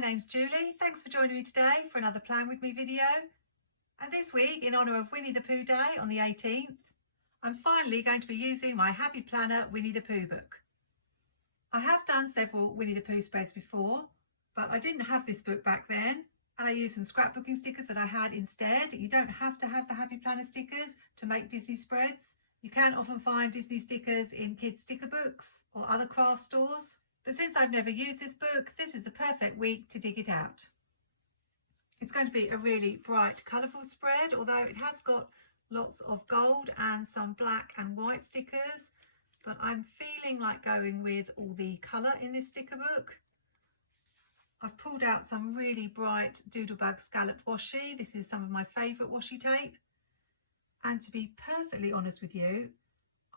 my name's Julie. Thanks for joining me today for another Plan With Me video. And this week, in honour of Winnie the Pooh Day on the 18th, I'm finally going to be using my Happy Planner Winnie the Pooh book. I have done several Winnie the Pooh spreads before, but I didn't have this book back then, and I used some scrapbooking stickers that I had instead. You don't have to have the Happy Planner stickers to make Disney spreads. You can often find Disney stickers in kids' sticker books or other craft stores. But since I've never used this book, this is the perfect week to dig it out. It's going to be a really bright, colourful spread, although it has got lots of gold and some black and white stickers. But I'm feeling like going with all the colour in this sticker book. I've pulled out some really bright Doodlebug scalloped washi. This is some of my favourite washi tape. And to be perfectly honest with you,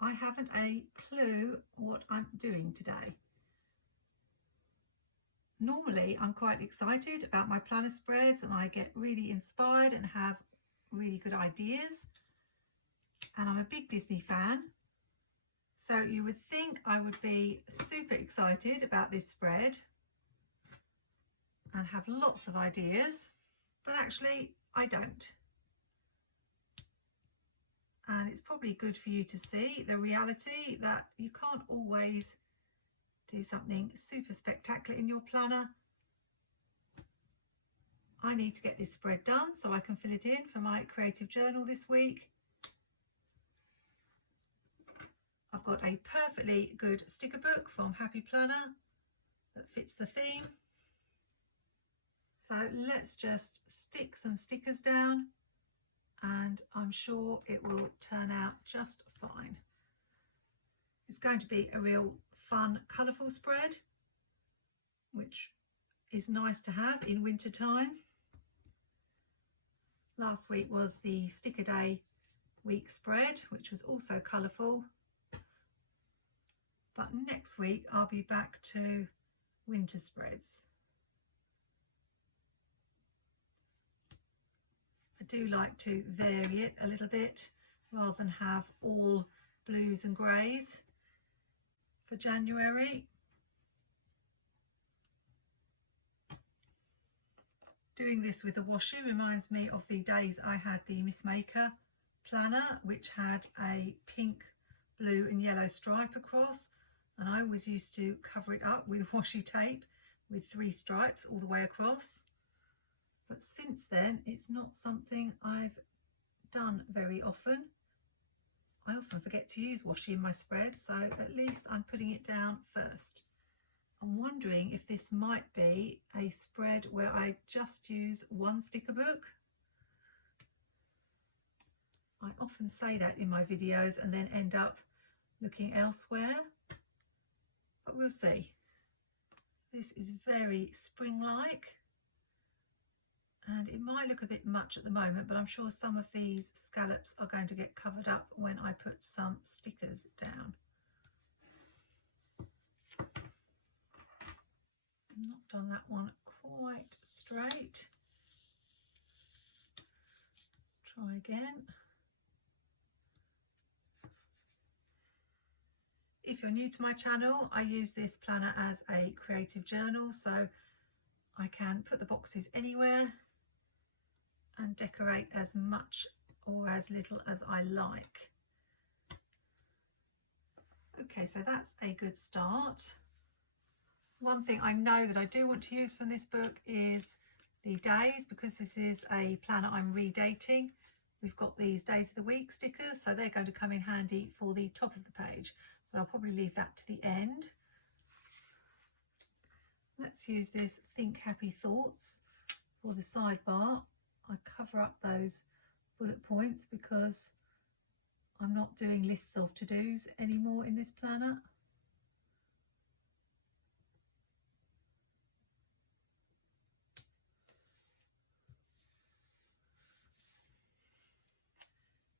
I haven't a clue what I'm doing today. Normally, I'm quite excited about my planner spreads and I get really inspired and have really good ideas. And I'm a big Disney fan. So you would think I would be super excited about this spread and have lots of ideas, but actually I don't. And it's probably good for you to see the reality that you can't always do something super spectacular in your planner. I need to get this spread done so I can fill it in for my creative journal this week. I've got a perfectly good sticker book from Happy Planner that fits the theme. So let's just stick some stickers down and I'm sure it will turn out just fine. It's going to be a real fun, colourful spread, which is nice to have in winter time. Last week was the Sticker Day week spread, which was also colourful. But next week I'll be back to winter spreads. I do like to vary it a little bit rather than have all blues and greys for January. Doing this with the washi reminds me of the days I had the Miss Maker planner, which had a pink, blue and yellow stripe across, and I always used to cover it up with washi tape with 3 stripes all the way across. But since then it's not something I've done very often. I often forget to use washi in my spread, so at least I'm putting it down first. I'm wondering if this might be a spread where I just use one sticker book. I often say that in my videos and then end up looking elsewhere, but we'll see. This is very spring-like. And it might look a bit much at the moment, but I'm sure some of these scallops are going to get covered up when I put some stickers down. Not done that one quite straight. Let's try again. If you're new to my channel, I use this planner as a creative journal, so I can put the boxes anywhere and decorate as much or as little as I like. Okay, so that's a good start. One thing I know that I do want to use from this book is the days, because this is a planner I'm redating. We've got these days of the week stickers, so they're going to come in handy for the top of the page, but I'll probably leave that to the end. Let's use this Think Happy Thoughts for the sidebar. I cover up those bullet points because I'm not doing lists of to-dos anymore in this planner.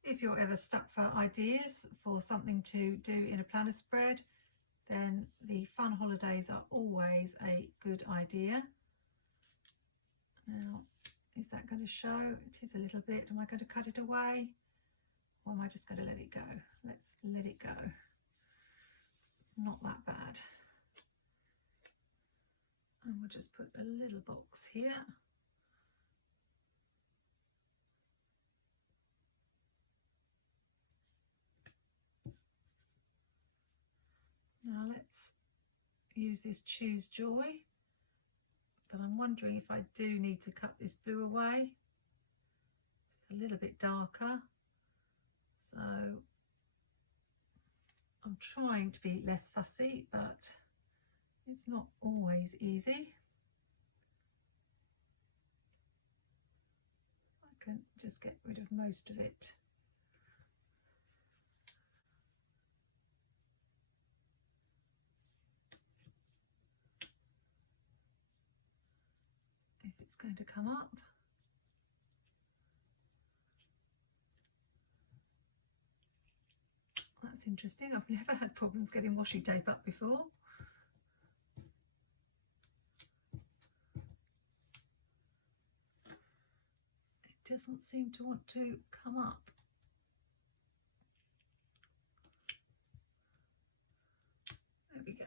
If you're ever stuck for ideas for something to do in a planner spread, then the fun holidays are always a good idea. Now, is that going to show? It is a little bit. Am I going to cut it away? Or am I just going to let it go? Let's let it go. It's not that bad. And we'll just put a little box here. Now let's use this Choose Joy, but I'm wondering if I do need to cut this blue away. It's a little bit darker, so I'm trying to be less fussy, but it's not always easy. I can just get rid of most of it. If it's going to come up. That's interesting. I've never had problems getting washi tape up before. It doesn't seem to want to come up. There we go.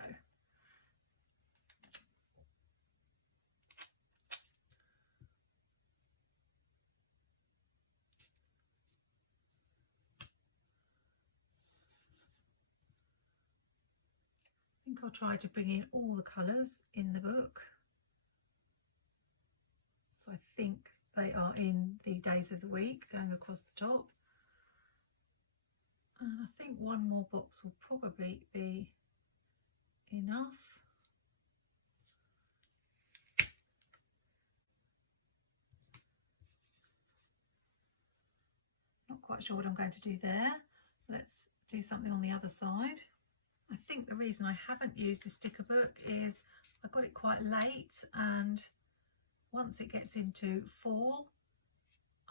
I think I'll try to bring in all the colours in the book. So I think they are in the days of the week going across the top. And I think one more box will probably be enough. Not quite sure what I'm going to do there. Let's do something on the other side. I think the reason I haven't used the sticker book is I got it quite late, and once it gets into fall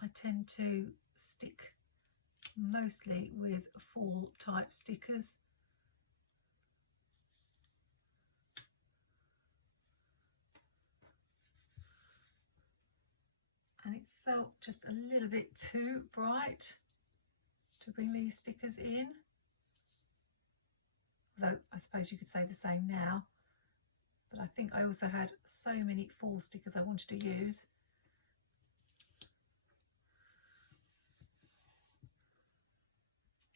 I tend to stick mostly with fall type stickers. And it felt just a little bit too bright to bring these stickers in. Although I suppose you could say the same now, but I think I also had so many fall stickers I wanted to use.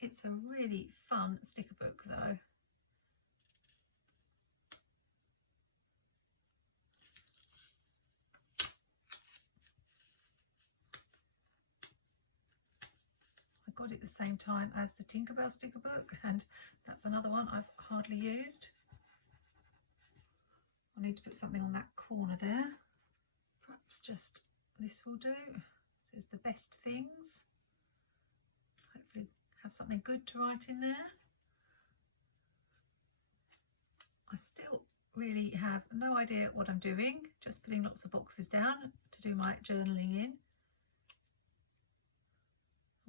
It's a really fun sticker book though. I got it the same time as the Tinkerbell sticker book, and that's another one I've hardly used. I need to put something on that corner there. Perhaps just this will do. It says the best things. Hopefully have something good to write in there. I still really have no idea what I'm doing, just putting lots of boxes down to do my journaling in.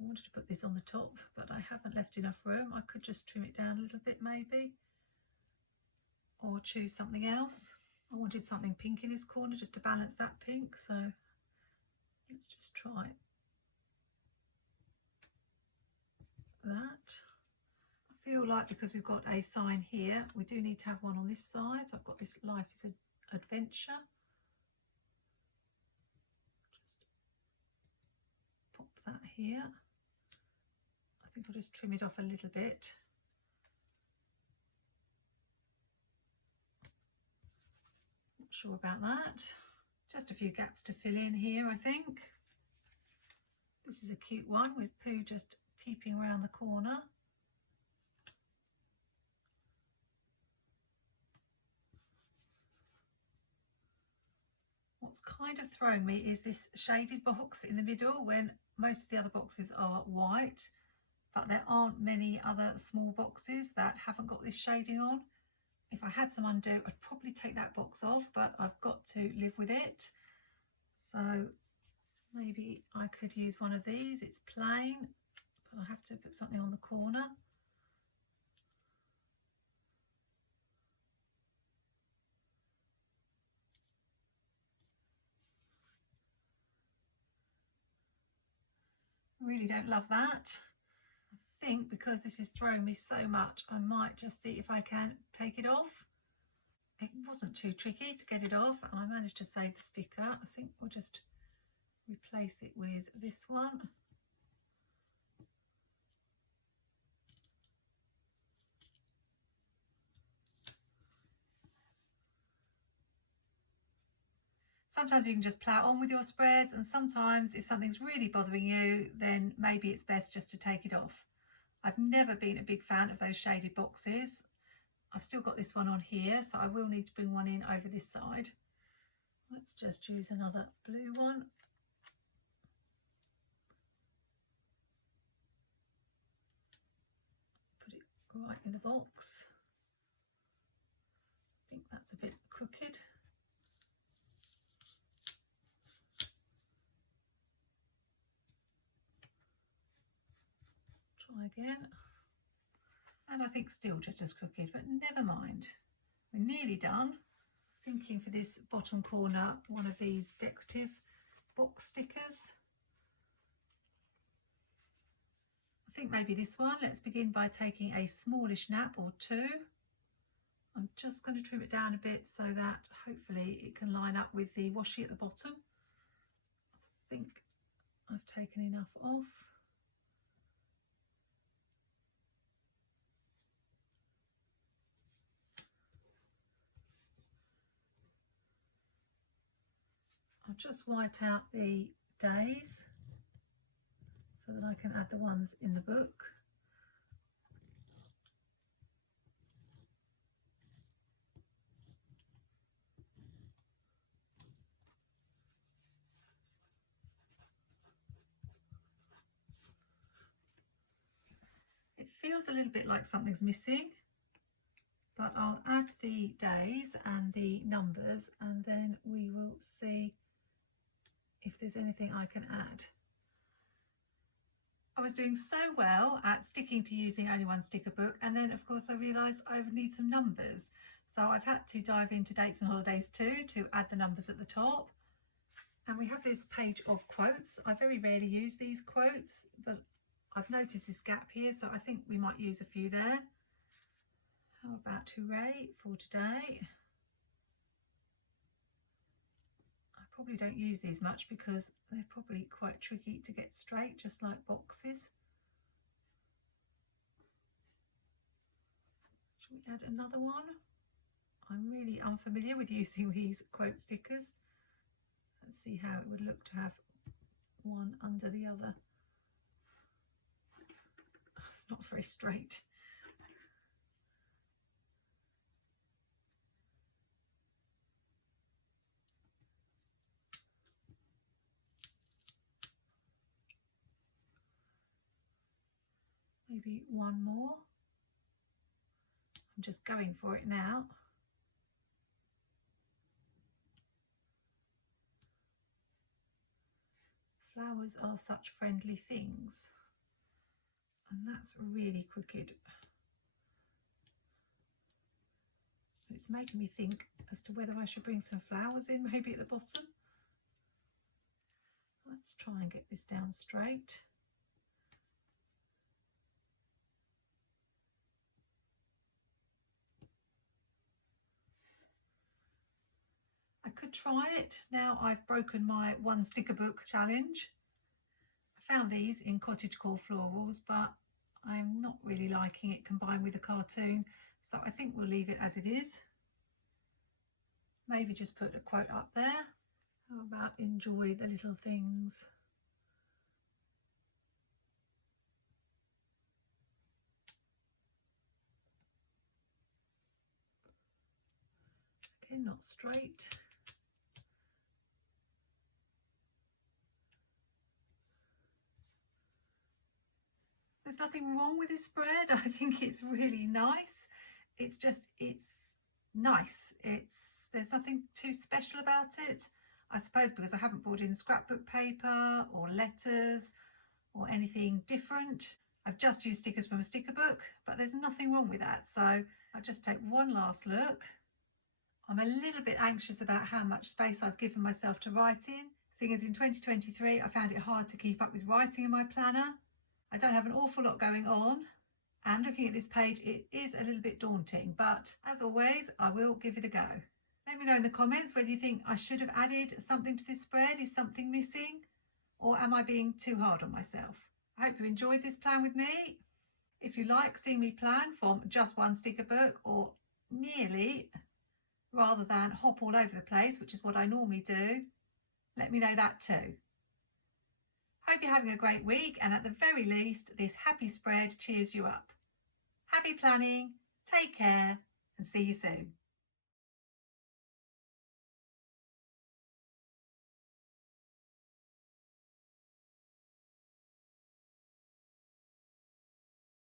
I wanted to put this on the top, but I haven't left enough room. I could just trim it down a little bit maybe, or choose something else. I wanted something pink in this corner just to balance that pink, so let's just try that. I feel like because we've got a sign here, we do need to have one on this side. So I've got this Life is an Adventure. Just pop that here. I think I'll just trim it off a little bit. Not sure about that. Just a few gaps to fill in here, I think. This is a cute one with Pooh just peeping around the corner. What's kind of throwing me is this shaded box in the middle when most of the other boxes are white, but there aren't many other small boxes that haven't got this shading on. If I had some undo, I'd probably take that box off, but I've got to live with it. So maybe I could use one of these. It's plain, but I have to put something on the corner. Really don't love that. I think because this is throwing me so much, I might just see if I can take it off. it wasn't too tricky to get it off, and I managed to save the sticker. I think we'll just replace it with this one. Sometimes you can just plow on with your spreads, and sometimes if something's really bothering you, then maybe it's best just to take it off. I've never been a big fan of those shaded boxes. I've still got this one on here, so I will need to bring one in over this side. Let's just use another blue one. Put it right in the box. I think that's a bit crooked. Try again. And I think still just as crooked, but never mind. We're nearly done. Thinking for this bottom corner, one of these decorative box stickers. I think maybe this one. Let's begin by taking a smallish nap or two. I'm just going to trim it down a bit so that hopefully it can line up with the washi at the bottom. I think I've taken enough off. I'll just white out the days so that I can add the ones in the book. It feels a little bit like something's missing, but I'll add the days and the numbers, and then we will see if there's anything I can add. I was doing so well at sticking to using only one sticker book, and then of course I realised I would need some numbers. So I've had to dive into dates and holidays too to add the numbers at the top. And we have this page of quotes. I very rarely use these quotes, but I've noticed this gap here, so I think we might use a few there. How about hooray for today? I probably don't use these much because they're probably quite tricky to get straight, just like boxes. Should we add another one? I'm really unfamiliar with using these quote stickers. Let's see how it would look to have one under the other. It's not very straight. Maybe one more. I'm just going for it now. Flowers are such friendly things. And that's really crooked. It's making me think as to whether I should bring some flowers in, maybe at the bottom. Let's try and get this down straight. I could try it. Now I've broken my one sticker book challenge. I found these in cottagecore florals, but I'm not really liking it combined with the cartoon, so I think we'll leave it as it is. Maybe just put a quote up there. How about enjoy the little things? Again, not straight. There's nothing wrong with this spread. I think it's really nice. It's nice. There's nothing too special about it. I suppose because I haven't brought in scrapbook paper or letters or anything different. I've just used stickers from a sticker book, but there's nothing wrong with that. So I'll just take one last look. I'm a little bit anxious about how much space I've given myself to write in, seeing as in 2023 I found it hard to keep up with writing in my planner. I don't have an awful lot going on, And looking at this page, it is a little bit daunting, but as always, I will give it a go. Let me know in the comments whether you think I should have added something to this spread. Is something missing? Or am I being too hard on myself? I hope you enjoyed this plan with me. If you like seeing me plan from just one sticker book or nearly, rather than hop all over the place, which is what I normally do, let me know that too. Hope you're having a great week, and at the very least, this happy spread cheers you up. Happy planning, take care, and see you soon.